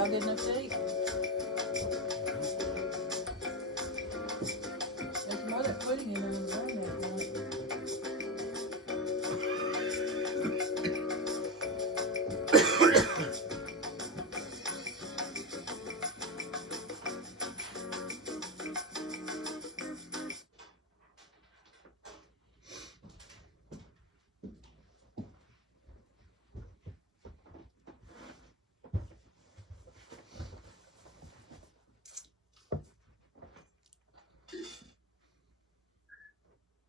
y'all get enough shade? There's more than pudding in there than that.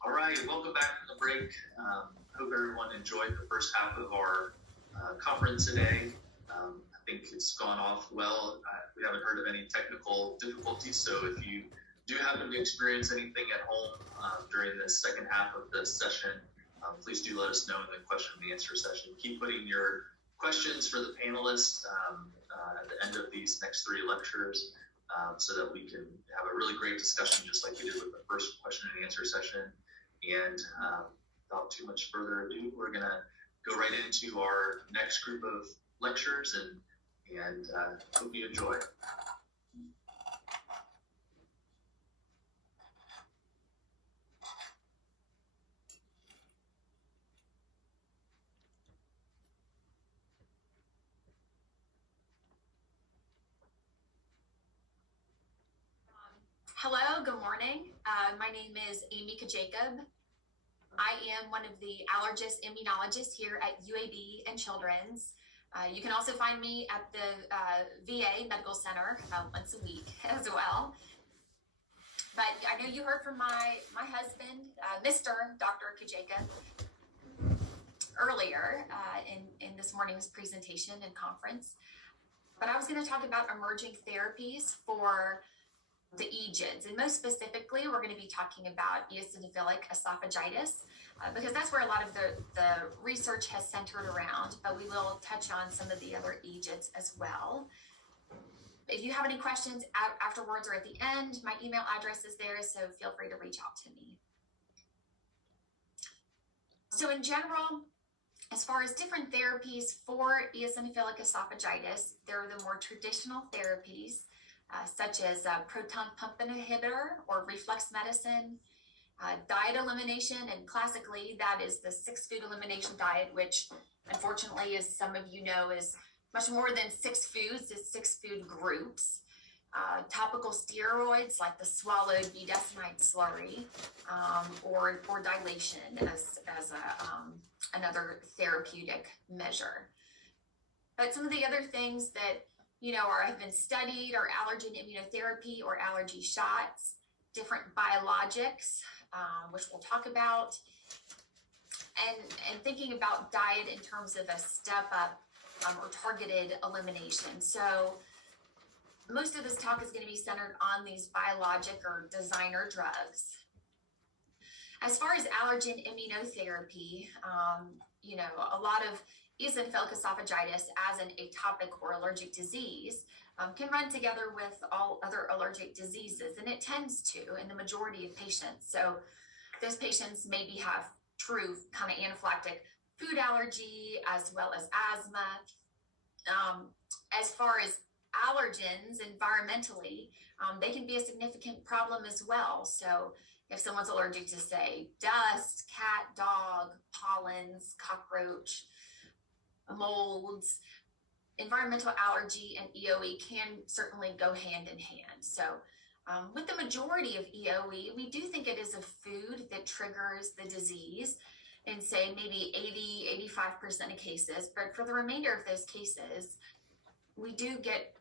All right, welcome back from the break. Hope everyone enjoyed the first half of our conference today. I think it's gone off well. We haven't heard of any technical difficulties, so if you do happen to experience anything at home during the second half of the session, please do let us know in the question and answer session. Keep putting your questions for the panelists at the end of these next three lectures so that we can have a really great discussion just like we did with the first question and answer session. And without too much further ado, we're going to go right into our next group of lectures and hope you enjoy. Hello, good morning. My name is Amy Jacob. I am one of the allergist immunologists here at UAB and Children's. You can also find me at the VA Medical Center once a week as well. But I know you heard from my husband, Mr. Dr. Jacob, earlier in this morning's presentation and conference. But I was going to talk about emerging therapies for the EGIDs, and most specifically, we're going to be talking about eosinophilic esophagitis because that's where a lot of the research has centered around, but we will touch on some of the other EGIDs as well. If you have any questions afterwards or at the end, my email address is there, so feel free to reach out to me. So in general, as far as different therapies for eosinophilic esophagitis, there are the more traditional therapies such as proton pump inhibitor or reflux medicine, diet elimination, and classically that is the 6-food elimination diet, which unfortunately, as some of you know, is much more than 6 foods, it's 6 food groups. Topical steroids like the swallowed budesonide slurry or dilation as another therapeutic measure. But some of the other things that have been studied are allergen immunotherapy or allergy shots, different biologics, which we'll talk about, and thinking about diet in terms of a step up or targeted elimination. So most of this talk is going to be centered on these biologic or designer drugs. As far as allergen immunotherapy, a lot of eosinophilic esophagitis as an atopic or allergic disease can run together with all other allergic diseases, and it tends to in the majority of patients. So those patients maybe have true kind of anaphylactic food allergy as well as asthma. As far as allergens environmentally, they can be a significant problem as well. So if someone's allergic to, say, dust, cat, dog, pollens, cockroach, molds, environmental allergy and EOE can certainly go hand in hand. So with the majority of EOE, we do think it is a food that triggers the disease in, say, maybe 80-85% of cases. But for the remainder of those cases, we do get,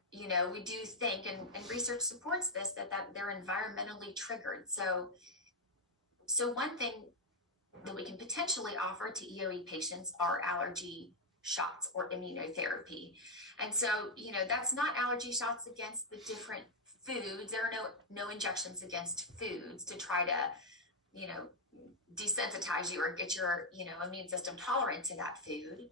we do think, and research supports this, that they're environmentally triggered. So one thing that we can potentially offer to EOE patients are allergy shots or immunotherapy. And so, that's not allergy shots against the different foods. There are no injections against foods to try to, desensitize you or get your, immune system tolerant to that food.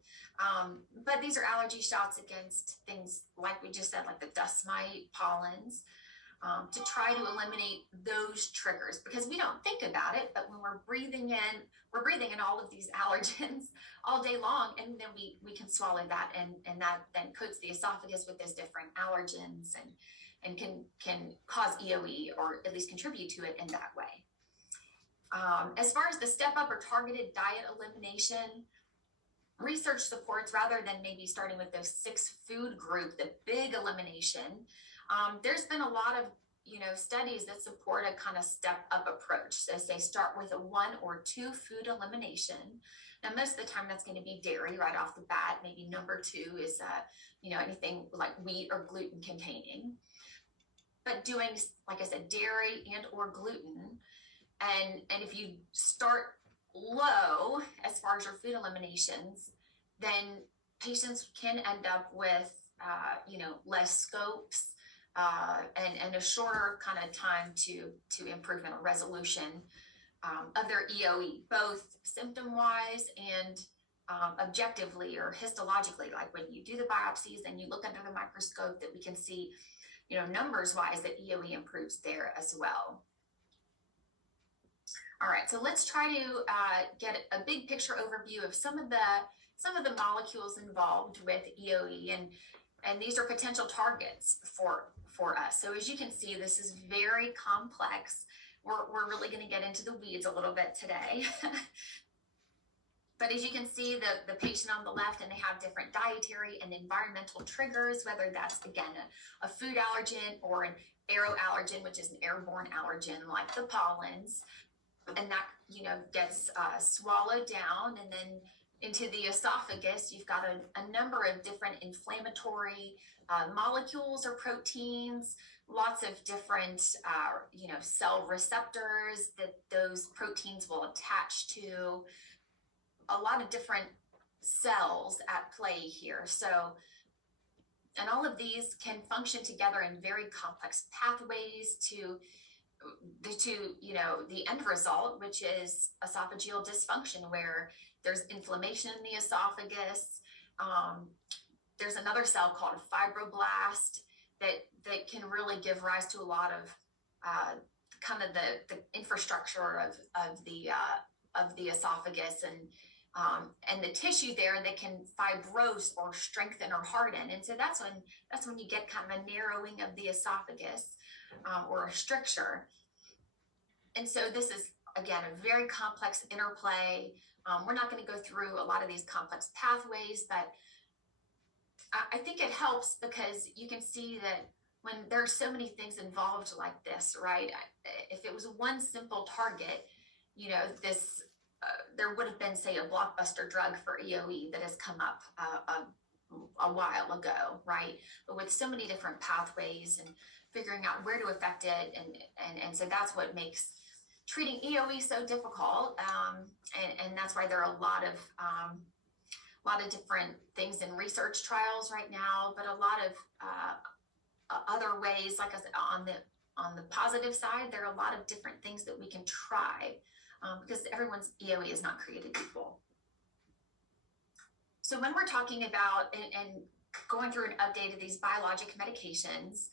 But these are allergy shots against things like we just said, like the dust mite, pollens. to try to eliminate those triggers, because we don't think about it, but when we're breathing in all of these allergens all day long, and then we can swallow that, and that then coats the esophagus with those different allergens and can cause EOE, or at least contribute to it in that way. As far as the step up or targeted diet elimination, research supports, rather than maybe starting with those 6 food group, the big elimination, there's been a lot of studies that support a kind of step up approach. So say start with a 1 or 2 food elimination. Now most of the time that's going to be dairy right off the bat. Maybe number 2 is anything like wheat or gluten containing. But doing, like I said, dairy and or gluten, and if you start low as far as your food eliminations, then patients can end up with less scopes and a shorter kind of time to improvement or resolution of their EOE, both symptom wise and objectively or histologically. Like when you do the biopsies and you look under the microscope, that we can see numbers wise that EOE improves there as well. All right, so let's try to get a big picture overview of some of the molecules involved with EOE, and these are potential targets for us. So as you can see, this is very complex. We're really going to get into the weeds a little bit today. But as you can see, the patient on the left, and they have different dietary and environmental triggers, whether that's, again, a food allergen or an aeroallergen, which is an airborne allergen like the pollens. And that, gets swallowed down, and then into the esophagus, you've got a number of different inflammatory molecules or proteins, lots of different, cell receptors that those proteins will attach to, a lot of different cells at play here. So, and all of these can function together in very complex pathways to the end result, which is esophageal dysfunction, where there's inflammation in the esophagus. There's another cell called a fibroblast that can really give rise to a lot of kind of the infrastructure of the esophagus and the tissue there that can fibrose or strengthen or harden. And so that's when you get kind of a narrowing of the esophagus or a stricture. And so this is, again, a very complex interplay. We're not going to go through a lot of these complex pathways, but I think it helps because you can see that when there are so many things involved like this, right? If it was one simple target, this there would have been, say, a blockbuster drug for EOE that has come up a while ago, right? But with so many different pathways and figuring out where to affect it, and so that's what makes treating EOE so difficult, and that's why there are a lot of different things in research trials right now, but a lot of other ways. Like I said, on the positive side, there are a lot of different things that we can try, because everyone's EOE is not created equal. So when we're talking about and going through an update of these biologic medications,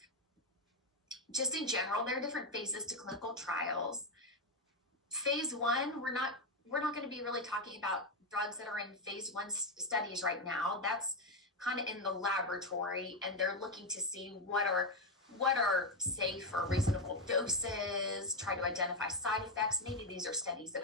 just in general, there are different phases to clinical trials. Phase 1, we're not going to be really talking about drugs that are in phase 1 studies right now. That's kind of in the laboratory, and they're looking to see what are safe or reasonable doses, try to identify side effects. Maybe these are studies that are